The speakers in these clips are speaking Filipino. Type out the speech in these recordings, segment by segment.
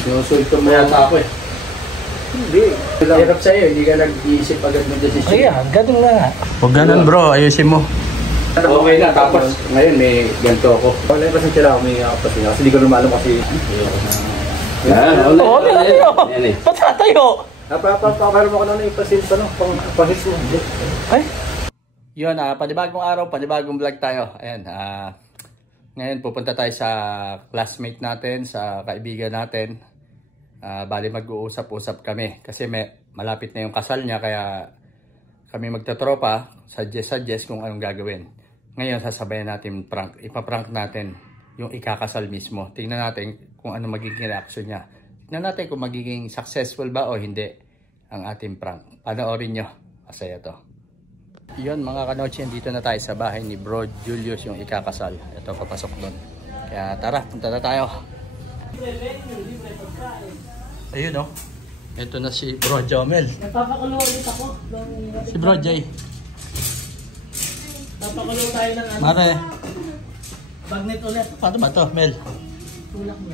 Sinusulto mo yata ako eh. Hindi. Hirap sa'yo, hindi ka nag-iisip agad ng desisyon. Ayan, ganun na nga. Huwag ganun bro, ayusin mo. Okay na, tapos ngayon may ganito ako. Wala yung pasensya lang, may pasensya. Kasi hindi ko naman alam kasi... Yan, Oo, tinatayo. Patatayo. Napapakaroon ako na yung pasensya, no? Pasensya. Ay? Yun, panibagong araw, panibagong vlog tayo. Ayan, ngayon pupunta tayo sa classmate natin, sa kaibigan natin. Bali mag-uusap-usap kami kasi malapit na yung kasal niya, kaya kami magtatropa, suggest kung anong gagawin. Ngayon sasabayan natin prank, ipaprank natin yung ikakasal mismo. Tingnan natin kung ano magiging reaction niya. Tingnan natin kung magiging successful ba o hindi ang ating prank. Panoorin nyo, masaya to. Yun mga kanotche, dito na tayo sa bahay ni Bro Julius, yung ikakasal. Ito, papasok doon. Kaya tara, punta na tayo. Ayun oh. Ito na si Bro Jomel. Nagpapakulo ulit ako. Si Bro Jay. Nagpapakulo tayo ng ano. Mare. Magnet ulit. Paano ba to, Mel? Tulak mo.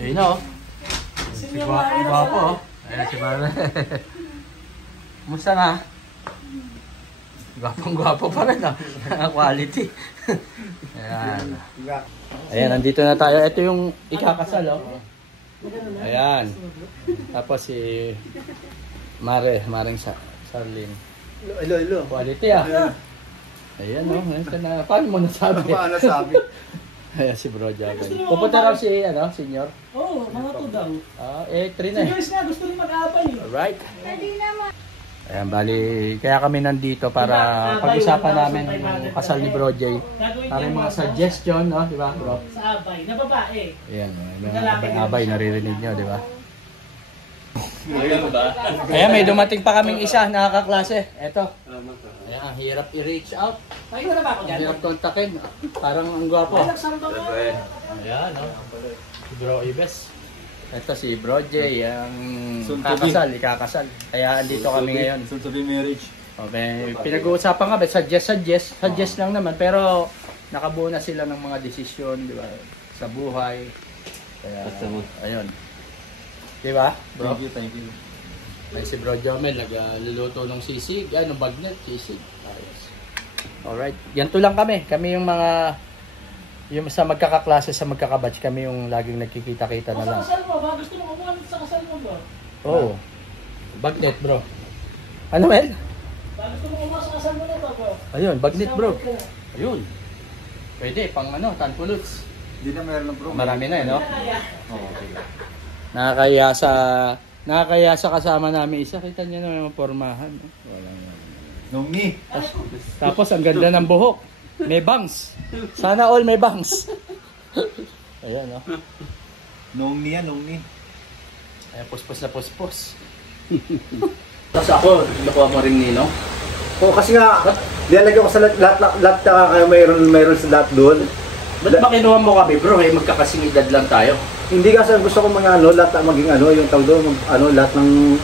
Ayun na oh. Si Gwapo oh. Ayan si Mare. Kumusta nga? Gwapong-gwapo pa rin ah. Quality. Ayan. Ayan, nandito na tayo. Ito yung ikakasal oh. Ayan. Tapos si Maring Sarlene. Hello. Quality ah. Ayan oh. Paano mo nasabi? Paano nasabi? Ayan si Bro Jagan. Pupunta raw si senior. Oo, mga to daw. 3 na eh. Guys nga, gusto rin mag-aabay. Alright. Ayan, bali, kaya kami nandito para pag-usapan namin yung kasal ni Bro Jay. Para yung mga suggestion, no? Di ba, bro? Sa abay, na babae. Ayan, may mga abay, naririnig nyo, di ba? Ayan, may dumating pa kaming isa, nakakaklase. Eto. Ayan, ang hirap i-reach out. Ay, na ba ako dyan? Ang hirap kontakin. Parang ang gwapo. Ayan, no? Si Bro Ibes. Ito si Bro Jay, ang ikakasal. Kaya andito kami ngayon. Soon to be marriage. Okay, pinag-uusapan nga ba, suggest lang naman, pero nakabuo na sila ng mga desisyon, di ba, sa buhay. Kaya, ayun. Di ba, bro? Thank you. Ay, si Bro Jomel, nagluluto ng sisig, bagnet, sisig. Ayos. Alright, ganito lang kami. Kami yung mga, yung sa magkakaklase, sa magkakabatch, kami yung laging nagkikita-kita na lang. Sa kasal mo ba? Gusto mo kumuha sa kasal mo ba? Oo. Bagnet, bro. Ano, Mel? Gusto mo kumuha sa kasal mo na ba, bro? Ayun, bagnet, bro. Ayun. Pwede, pang tanpuluts. Hindi na meron bro. Marami na, no? Oo, okay. Nakakaya sa kasama namin isa. Kita niyo na yung pormahan. Walang. Nungi. Tapos ang ganda ng buhok. May bangs. Sana all may bangs. Ayan, no? Nungi yan, nungi. Ayan, puspos na puspos. Tapos ako, nakuha mo rin nino. Oo, kasi nga, nilagyan ko sa lahat kayo mayroon sa lahat doon. Ba't ba kinuha mo kami bro? Magkakasing edad lang tayo. Hindi kasi gusto ko mga lahat maging yung tawag doon, lahat ng...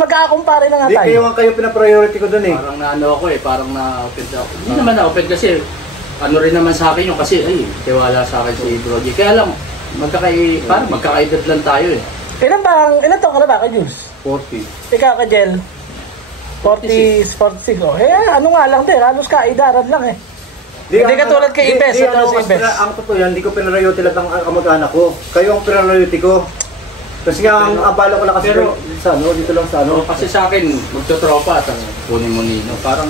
Magkakakumpare na nga tayo. Hindi, kayo pinapriority ko doon eh. Parang naano ako eh, parang na-open ako. Hindi naman na-open kasi, ano rin naman sa akin yung kasi, tiwala sa akin si Bro Jay. Kaya lang, parang magkakaedad lang tayo eh. Ilan taon ka na ba ka, Jules? 40. Ikaw ka, Jel? 46 oh. Ano nga lang din, halos kaidaran lang eh. Hindi ka tulad kay Ibes. Ang totoo yan, hindi ko pinarayoti lahat ang kamag-anak ko. Kayo ang pinarayoti ko. Kasi nga, ang abala ko lang kasi dito lang sa ano. Kasi sa akin, magtotropa, tapos kunin mo nino. Parang,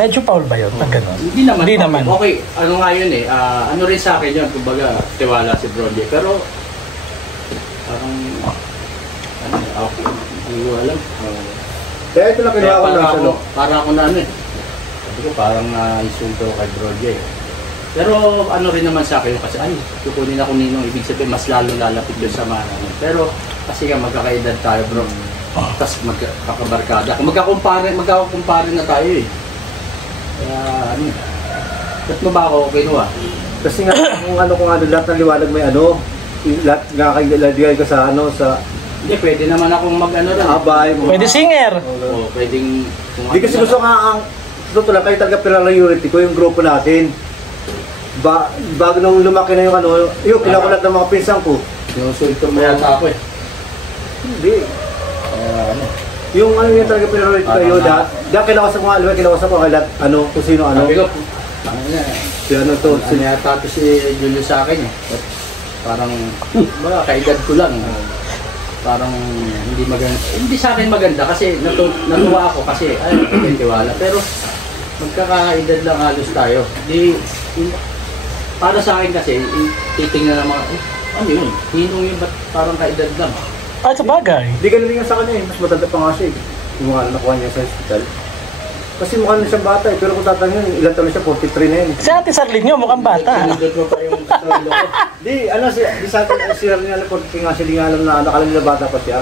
medyo foul ba yun? Pag gano'n? Hindi naman. Okay, ano nga yun eh. Ano rin sa akin yun, kumbaga, tiwala si Bro Jay. Pero, parang, okay, hindi ko alam. Kaya ito lang kinuha ko lang sa para ako na ano eh. Sabi ko parang na-insulto kay Bro Jay. Pero ano rin naman sa akin kasi kukunin ako ninong, ibig sabihin mas lalo lalapit yun sa mga namin. Pero kasi nga magkakaedad tayo bro. Tapos magkakabarkada. Magkakakumpare na tayo eh. Kaya ba't mo ba ako kinuha? Kasi nga kung lahat ng liwanag may lahat nga kayo ko sa sa... Hindi, pwede naman akong rin. Abay. Pwede singer. Oo, pwedeng... Hindi kasi gusto nga totoo lang kayo talaga priority ko yung grupo natin. Bago nung lumaki na yung ano, yung kinakulat ng mga pinsan ko. Sinusulto mo yata ako eh. Hindi. Ano? Yung ano yung talaga pinarolate ko yun, dahil kinakausap ko nga, kinakausap ko kailan, ano, kung sino ano. Sabi ko, ano na, Si ano to, ano yata to si Julio sa akin eh. Parang, wala, kaedad ko lang. Parang hindi maganda. Hindi sa akin maganda kasi natuwa ako kasi ay tiwala. Pero magkakaedad lang halos tayo. Para sa akin kasi, titingnan ng mga, ano yun? Ninong yun, ba't parang kaedad lang? Ay, sa bagay. Hindi ganun yung sa kanya eh, mas matanda pa nga siya eh. Yung mga nakuha niya sa hospital. Kasi mukha na siyang bata eh, pero kung tatanungin, ilan taon na siya, 43 na yun. Si Ate Sarlene nyo, mukhang bata. Sinundot mo pa yung sarili ko. Di, ano, di sa atin, si Arnie alam, 43 nga siya, di nga alam na, nakala nila bata pa siya.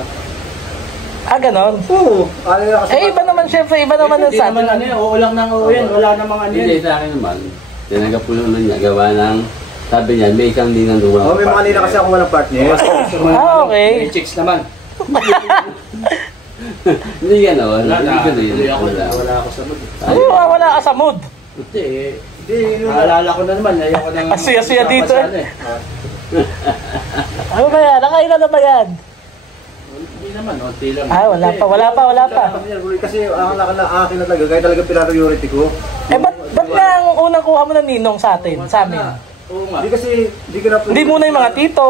Ah, ganon? Oo, alam nila kasi. Eh, iba naman syempre, iba naman ang Hindi sa naman ano yan, oo lang nang oo yan, wala namang ano Hindi, yan. sa akin naman, tinanggap po naman niya, gawa ng, sabi niya, may isang linang Oh, duwa. may mga nila kasi ako walang partner. Ah, okay. May chicks naman. Hindi gano'n, Wala hindi na, gano'n. tuloy ako na, wala ako sa mood. Oo, wala ka sa mood. Hindi eh. Hindi, yun na. Naalala ko na naman, ayoko nang... Ah, suya-suya dito eh. Ano Ano ba yan? Nakailan na ba yan? Hindi naman, onti lang. Ah, wala pa. Kasi ang akin na talaga, kaya talaga priority ko. Eh, ba't nga ang unang kuha mo ng ninong sa atin, sa amin? Oo nga. Hindi kasi, hindi ko na... Hindi muna yung mga tito.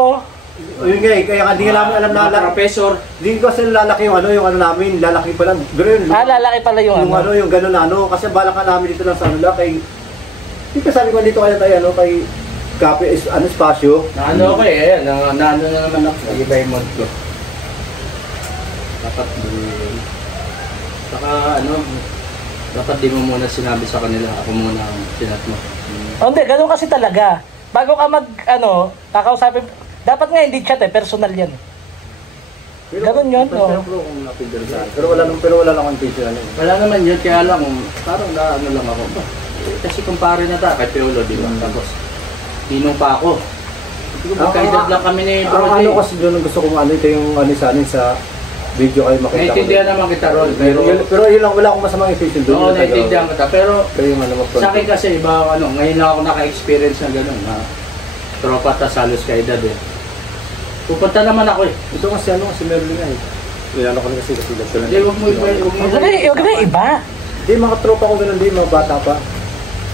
Yun nga eh, kaya nga di nga namin alam na Mga professor. Hindi ko kasi lalaki yung ano namin, lalaki pa lang. Pero yun, Ah, lalaki pala yung ano. yung gano'n na ano, kasi balak ka namin dito lang sa ano lang, kay... Hindi ka sabi ko dito kaya tayo, ano, kay... Kape, ano, espasyo. Naano ko eh, naano na naman ako. Iba yung mod ko. Dapat di... Saka ano, dapat di mo muna sinabi sa kanila, ako muna ang sinat mo. Oh, hindi, ganun kasi talaga. Bago ka kakausapin, dapat nga hindi chat eh, personal yan. Ganun yun, Pero no? kung napindar sa akin. Pero wala lang ang intention. Wala naman yun, kaya lang, parang ano lang ako. Kasi kumpare na ta, kay Piolo, di ba? Tapos, ninong pa ako. Magkaedad lang kami ni Bro. Ano kasi doon gusto kong ano, ito yung ano sa video kayo makita ko. Naiintindihan naman kita, Rol. Pero yun lang, wala akong masamang intention doon. Oo, naiintindihan kita. Pero, Kayo yung ano, sa akin kasi, iba, ano, ngayon lang ako naka-experience ng gano'n, na tropa tas halos kaedad eh. Pupunta naman ako eh. Ito kasi ano, si Merlin nga eh. Kailan ako kasi lang. Hindi, huwag mo iba, Huwag na iba. Hindi, mga tropa ko ganun din, mga bata pa.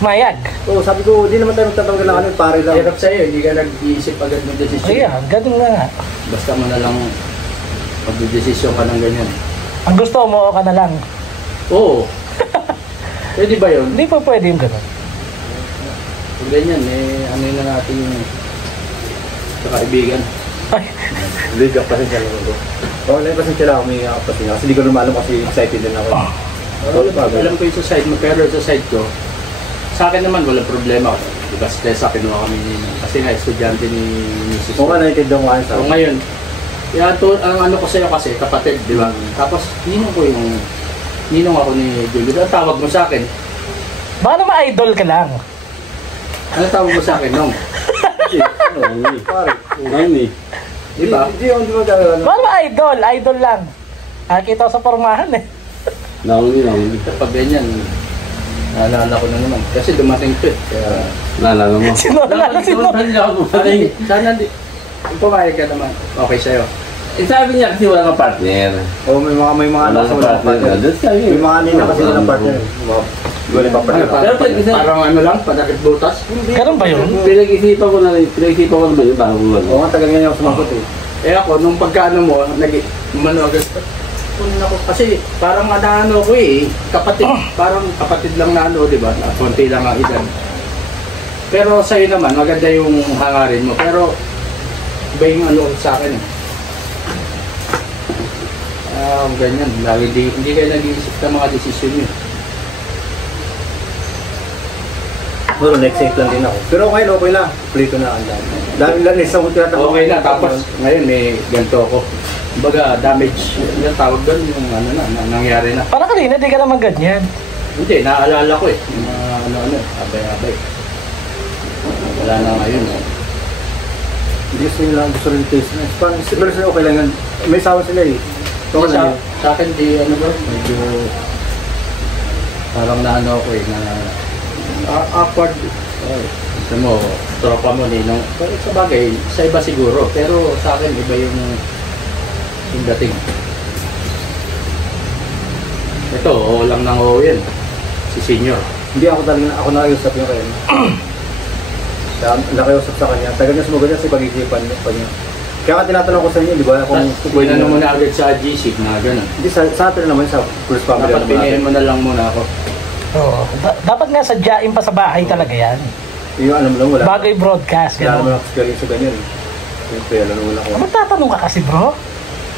Mayag. Oo, sabi ko, di naman tayo magtatanggal na ano, pare lang. Hirap sa'yo, hindi ka nag-iisip agad ng desisyon. Ayan, ganun na nga. Basta mo na lang mag-desisyon ka ng ganyan. Ang gusto mo, ka na lang. Oo. Pwede ba yun? Hindi pa pwede yung ganun. Pag ganyan, eh, ano na natin yung kaibigan. Ay, Liga pa rin siya lang ako. Oo, pasensya lang ako, may kasi nga. Kasi di ko naman alam kasi excited din ako. Alam ko yung sa side mo, pero sa side ko, sa akin naman walang problema. Diba, stress sa kinuha kami ni kasi nga estudyante ni Mrs. Oo nga, naiintindihan ko nga sa So ngayon, yan to, ang ano ko sa'yo kasi, kapatid, di ba? Tapos, ninong ako ni Julio. Ang tawag mo sa akin, baka naman idol ka lang. ano tawag mo sa akin, Nong? Pare. Ngayon eh. Di ba? Hindi ako di magkakaroon. Baka naman idol lang. Nakikita ko sa pormahan eh. Naungi. Kapag ganyan, naalala ko na naman. Kasi dumating to eh. Kaya, Naalala mo. Sino? sana di, pumayag ka naman. Okay sa'yo. Eh sabi niya kasi wala kang partner. Oo, may mga Wala anak kang wala partner. Doon sabi. May mga nina kasi walang partner. Wala pa partner. Pero pag isa, Parang ano lang, padakit butas. Ganun ba yun? pinag-isipan ko naman yun bago ano. Oo, tagal nga niya ako sumagot eh. Eh ako, nung pagkaano mo, manogas. Ako, kasi parang ano ko eh, kapatid, parang kapatid lang na ano, di ba? Na konti lang ang edad. Pero sa'yo naman, maganda yung hangarin mo. Pero, iba yung ano sa akin eh. Ganyan, lagi hindi kayo nag-iisip ng mga desisyon nyo. Pero next week lang din ako. Pero okay na. Play ko na ang dami. Dami lang isang ko tinatanong. Okay na, tapos ngayon may ganito ako. Kumbaga, damage, yung tawag doon, yung ano na, nangyari na. Parang kanina, di ka naman ganyan. Hindi, naaalala ko eh. Yung mga ano, abay-abay. Wala na ngayon. Hindi kasi nila gusto rin taste na. Parang pero sila okay lang yan. May sawa sila eh. Okay lang. Sa akin, di ano ba, medyo parang naano ako eh, na awkward. Alam mo, tropa mo ninong. Pero sa bagay, sa iba siguro. Pero sa akin, iba yung dating. Ito, oo lang ng oo yan. Si senior. Hindi ako talaga, ako nakiusap yung kayo. Nakiusap sa kanya. Tagal niya sumagot niya sa pag-isipan niya. Kaya ka tinatanong ko sa inyo, di ba? Kung Pwede na muna agad sa GC na gano'n. Hindi, sa atin naman, sa first family. Dapat pinayin mo na lang muna ako. Oo. Dapat nga sadyain pa sa bahay talaga yan. Yung alam mo lang, wala. Bago i-broadcast. Kaya naman Gano'n. ako experience sa ganyan. Siyempre, alam mo lang ako. Magtatanong ka kasi bro.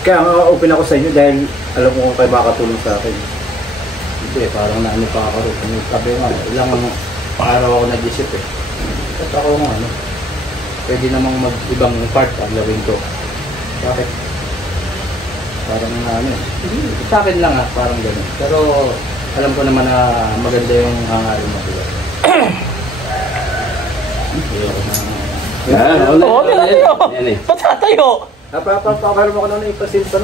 Kaya open ako sa inyo dahil alam ko kung kayo makakatulong sa akin. Hindi, parang naano pa ako rin. Sabi nga, ilang araw ako nag-isip eh. At ako nga, pwede namang mag-ibang part ang gawin ko. Bakit? Parang sa akin lang parang gano'n. Pero alam ko naman na maganda yung hangarin mo. Oo, tinatayo. Ba't tatayo? Napapakaroon mo ko na ipasin pa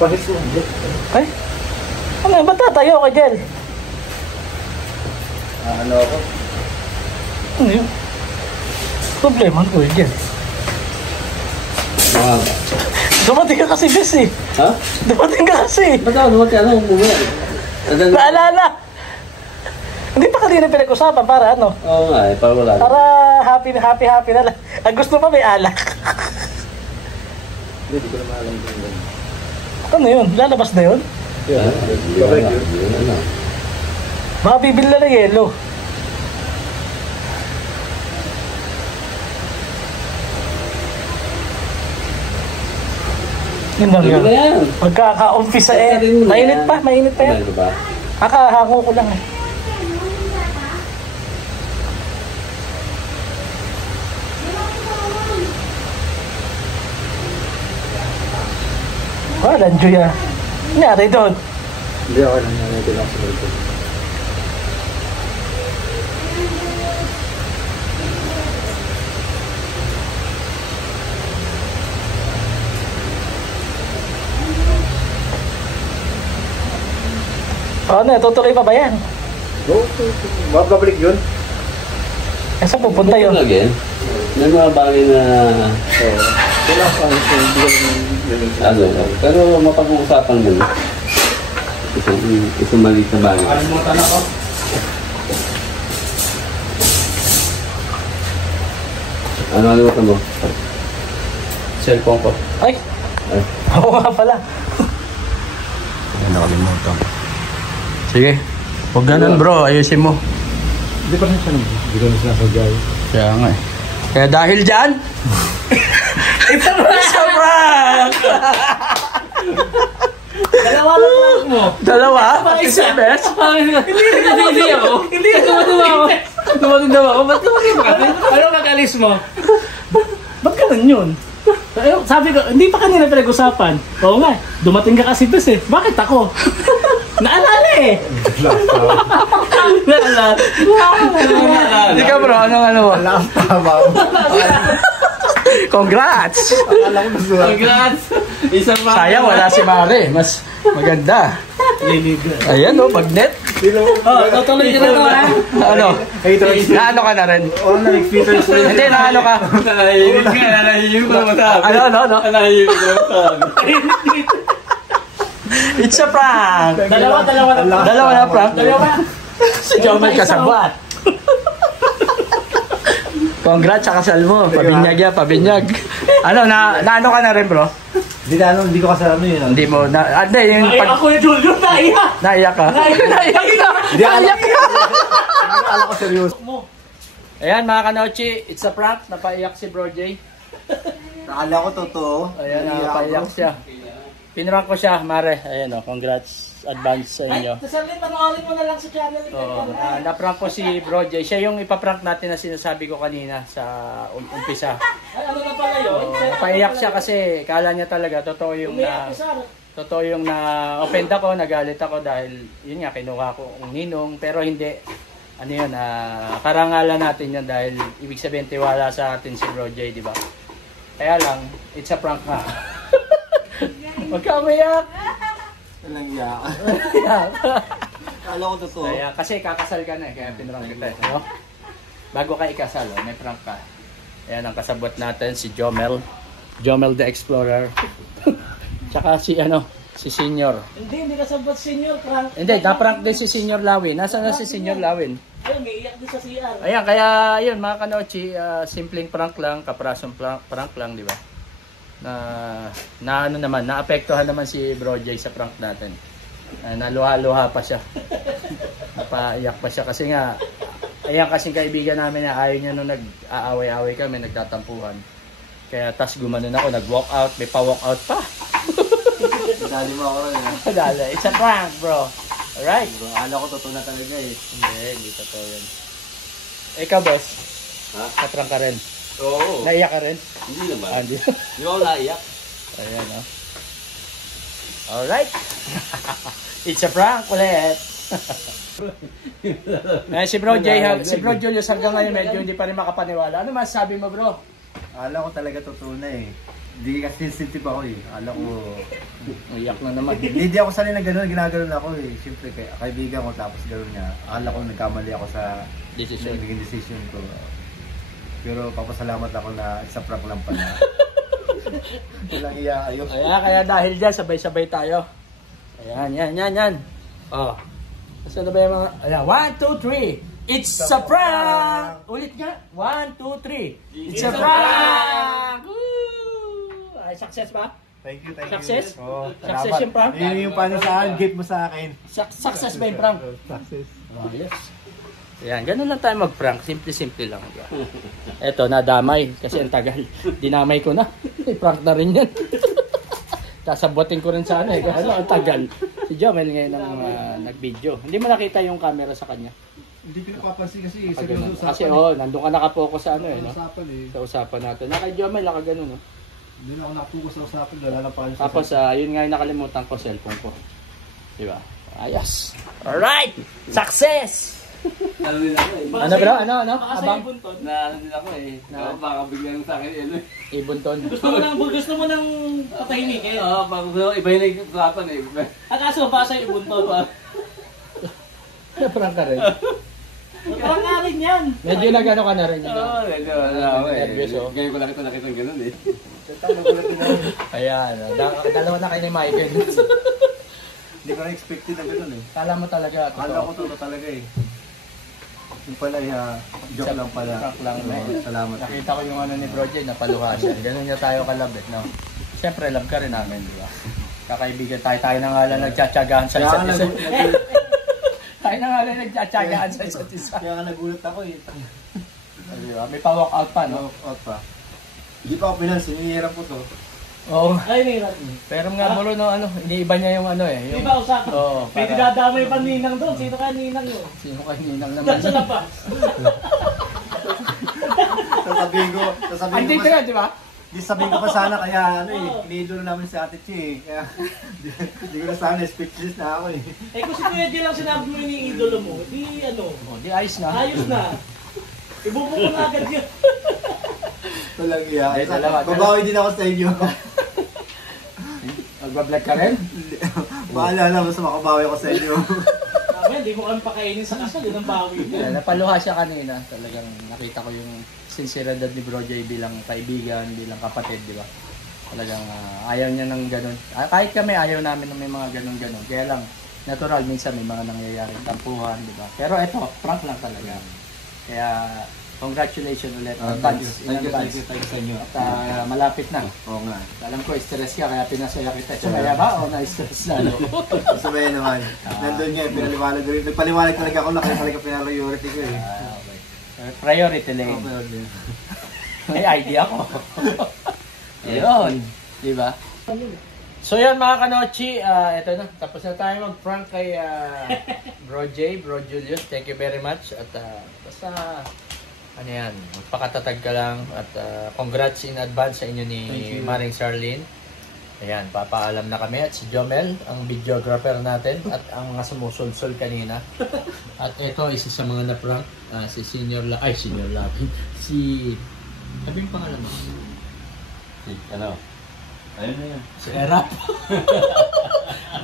pahis mo. Ay? Ano yun? Ba't tatayo ka, Jel? Ano ako? Ano yun? Problema ko yun, Jel. Dumating ka kasi, Bes eh. Ha? Dumating ka kasi. Ba't ako naman kaya umuwi? Naalala. Hindi pa kanina pinag-usapan para ano? Oo nga eh, para wala. Para happy na lang. Ang gusto pa may alak. Hindi ko naman alam yun. Ano yun? Lalabas na yun? Babalik yun. Baka bibili na ng yelo. Yun lang yun. Pagkaka-umpisa eh. Mainit pa yan. Kakahango ko lang eh. Wala, enjoy ah. Nangyari doon. Hindi ako nangyayari lang sa ito. Ano, tutuloy pa ba yan? Oo, babalik yun. Kasi pupunta yun. Again, may mga bagay na Wala pa, ano, pero mapag-uusapan mo. Isang maliit na bagay. Ano mga tanak ko? Ano mo? Cellphone ko. Ay! Oo nga pala. Ay, nakalimutan. Sige. Huwag ganun bro, ayusin mo. Hindi pa rin siya naman. Hindi ko na sinasadya yun. Kaya nga eh. Kaya dahil dyan, It's a prank! Dalawa lang prank mo. dalawa, isa best. Hindi ako. Hindi ako. Tumatawa ako. Ba't tumatawa ka? Ano kakalis mo? Ba't ganun yun? Sabi ko, hindi pa kanina pinag-usapan. Oo nga, dumating ka kasi bes eh. Bakit ako? Naalala eh. Naalala. Hindi ka bro, anong mo? Alam, tama. Congrats! Congrats. Isang pa. Sayang wala si Mare, mas maganda. Ayan o, magnet. Tutuloy ka na to ha. Ano? Naano ka na rin? Oo, nag-features rin. Hindi, naano ka? Nahihimik ka, nahihimik ko na masabi. Ano? Nahihimik ko na masabi. It's a prank! Dalawa Dalawa na prank? Si Jomel kasabwat. Congrats sa kasal mo. Pabinyag. Ano, naano ka na rin bro? Hindi ko kasi ano yun. Hindi mo, hindi, yung Ay, ako ni Julio, naiyak. naiyak ka. Naiyak ka. Akala ko seryoso. Ayan mga kanochi, it's a prank. Napaiyak si Bro J. Akala ko totoo. Ayan, napaiyak siya. Pinrank ko siya, Mare. Ayan o, congrats. Advance sa inyo. Sasabihin, panoorin mo na lang sa channel. Oo, naprank ko si Bro J. Siya yung ipaprank natin na sinasabi ko kanina sa umpisa. Ay, ano na pala yun? Napaiyak siya kasi kala niya talaga totoo yung na-offend ako, nagalit ako dahil yun nga, kinuha ko ang ninong. Pero hindi, ano yun, karangalan natin yun dahil ibig sabihin tiwala sa atin si Bro J, di ba? Kaya lang, it's a prank nga. Huwag ka umiyak! Walang iyakan. Akala ko totoo. Kaya, kasi kakasal ka na kaya pinrank kita. No? bago ka ikasal, may prank ka. Ayan ang kasabot natin, si Jomel. Jomel the Explorer. Tsaka si Senior. Hindi kasabot senior, prank. Hindi, na-prank din si Senior Lawin. Nasaan na si Senior Lawin? Ayun, may iyak din sa CR. Ayan, kaya yun mga kanochi, simpleng prank lang, kaprasong prank lang, di ba? Na ano naman, naapektuhan naman si Bro Jay sa prank natin. Naluha-luha pa siya. Napaiyak pa siya kasi nga, ayan kasing kaibigan namin na ayaw niya nung nag-aaway-aaway kami, nagtatampuhan. Kaya tas gumanon ako, nag-walk out, may pa-walk out pa. Dali mo ako rin. Dali, it's a prank, bro. Alright? Bro, akala ko totoo na talaga eh. Hindi totoo yun. Ikaw, boss? Ha? Katrang ka rin? Oo. Naiyak ka rin? Hindi naman. Hindi. Di ba ako naiyak? Ayan, oh. Alright. It's a prank ulit. Si Bro Julius hanggang ngayon medyo hindi pa rin makapaniwala. Ano masasabi mo, bro? Akala ko talaga totoo na eh. Hindi kasi sensitive ako eh. Akala ko... Iyak na naman. Hindi ako sanay na gano'n, ginagano'n ako eh. Siyempre, kaibigan ko tapos gano'n niya. Akala ko nagkamali ako sa naging decision ko. Pero papasalamat ako na sa prank lang pala. Walang iya ayos. Kaya dahil dyan, sabay-sabay tayo. Ayan, yan. Oh. Saan na ba yung mga... Ayan, 1, 2, 3. It's a prank! Ulit nga. 1, 2, 3. It's a prank! Woo! Ay, success ba? Thank you. Success? Oh, Success yung prank? Yun yung paano saan, gift mo sa akin. Success ba yung prank? Success. Oh, yes. Ayan, ganun lang tayo mag-prank. Simple lang. Eto, nadamay. Kasi ang tagal. Dinamay ko na. Prank na rin yan. Sasabutin ko rin sana eh. Kasi ang tagal. Si Jomel ngayon ang nag-video. Hindi mo nakita yung camera sa kanya. Hindi ko napapansin kasi Kasi nandun ka nakapokus sa no? Sa usapan natin. Kay Jomel, nakaganon, no? Hindi na ako nakapokus sa usapan. Wala na pa. Tapos, yun nga yung nakalimutan ko, cellphone ko. Diba? Ayos. Alright! Success! Ano din ako eh. Ano bro? Ano? Baka sa Abang? ibunton. Ano din ako eh. Baka bigyan sa akin ano eh. Ibunton. Gusto mo nang patahimikin. Oo, iba yung nagkapan eh. Akaso ba sa ibunton? Prank ka rin. Parang nga rin yan. Medyo nag-ano ka na rin. Oo, medyo ano ako eh. Nervous, oh. Ngayon ko lang ito nakita ng ganun eh. Ayan. Dalawa na kayo ni Michael. Hindi ko na-expected na gano'n eh. Kala mo talaga. Akala ko totoo talaga eh. Yung pala, joke lang pala. Prank lang na eh. Salamat. Nakita ko yung ano ni Bro Jay, napaluha siya. Ganun niya tayo kalabit, no? Siyempre, love ka rin namin, di ba? Kakaibigan tayo na nga lang nagtsatsagahan sa isa't isa. Tayo na nga lang nagtsatsagahan sa isa't isa. Kaya nga nagulat ako eh. Diba? May pa-walk out pa, no? Out pa. Hindi pa ako pinansin, hinihirap ko to. Oo. Ay, may rat. Pero nga bro, no, iniiba niya yung ano eh. Di ba usapan? Oo. May dinadamay pa ninang doon. Sino ka ninang yun? Sino kayo ninang naman? Doon sa labas. Sasabihin ko Andito na, di ba? sabihin ko pa sana kaya ano eh, iniidolo namin si Ate Chi eh. Kaya hindi ko na sana, speechless na ako eh. Eh kung si Kuya Di lang sinabi mo yung idolo mo, di ano, Oh, di ayos na. ayos na. Ibubuko na agad yun. Walang iya. Ay, dalawa. Babawi din ako sa inyo. Magbablog ka rin? Bahala na, basta makabawi ako sa inyo. Mamaya, di mo kami pakainin sa kasal, yun ang bawi. Napaluha siya kanina. Talagang nakita ko yung sinseridad ni Bro Jay bilang kaibigan, bilang kapatid, di ba? Talagang ayaw niya ng ganun. Kahit kami, ayaw namin ng may mga ganun-ganun. Kaya lang, natural, minsan may mga nangyayaring tampuhan, di ba? Pero ito, prank lang talaga. Kaya, congratulations ulit. Advance, in advance. Thank you sa inyo. At malapit na. Oo nga. Alam ko, stress ka, kaya pinasaya kita. Kaya ba? O na-stress na? No? Sabihin naman, nandun nga, pinaliwanag rin. Nagpaliwanag talaga ako na kaya talaga pinaliority ko eh. Okay. Priority lane. May idea ko. Ayun. Diba? So yan mga kanochi, ito na. Tapos na tayo mag-prank kay Bro Jay, Bro Julius. Thank you very much. At basta, ano yan, magpakatatag ka lang. At congrats in advance sa inyo ni Maring Charlene. Ayan, papaalam na kami. At si Jomel, ang videographer natin. At ang mga sumusulsol kanina. At ito, isa sa mga na-prank. Si Senior Lapin. Si... Sabi yung pangalan mo? Ano? Ayun na yan. Si Erap.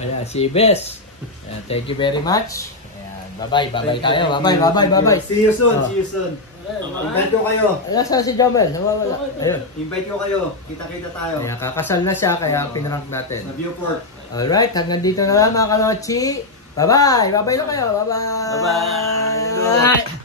Ayan, si Bes. Ayan, thank you very much. Ayan, bye-bye tayo. Bye-bye. See you soon, see you soon. Invite ko kayo. Nasaan si Jobel? Nawawala. Ayun. Invite ko kayo. Kita-kita tayo. Kaya kakasal na siya, kaya pinrank natin. Sa Viewport. Alright, hanggang dito na lang mga kanochi. Bye-bye! Bye-bye na kayo! Bye-bye! Bye-bye!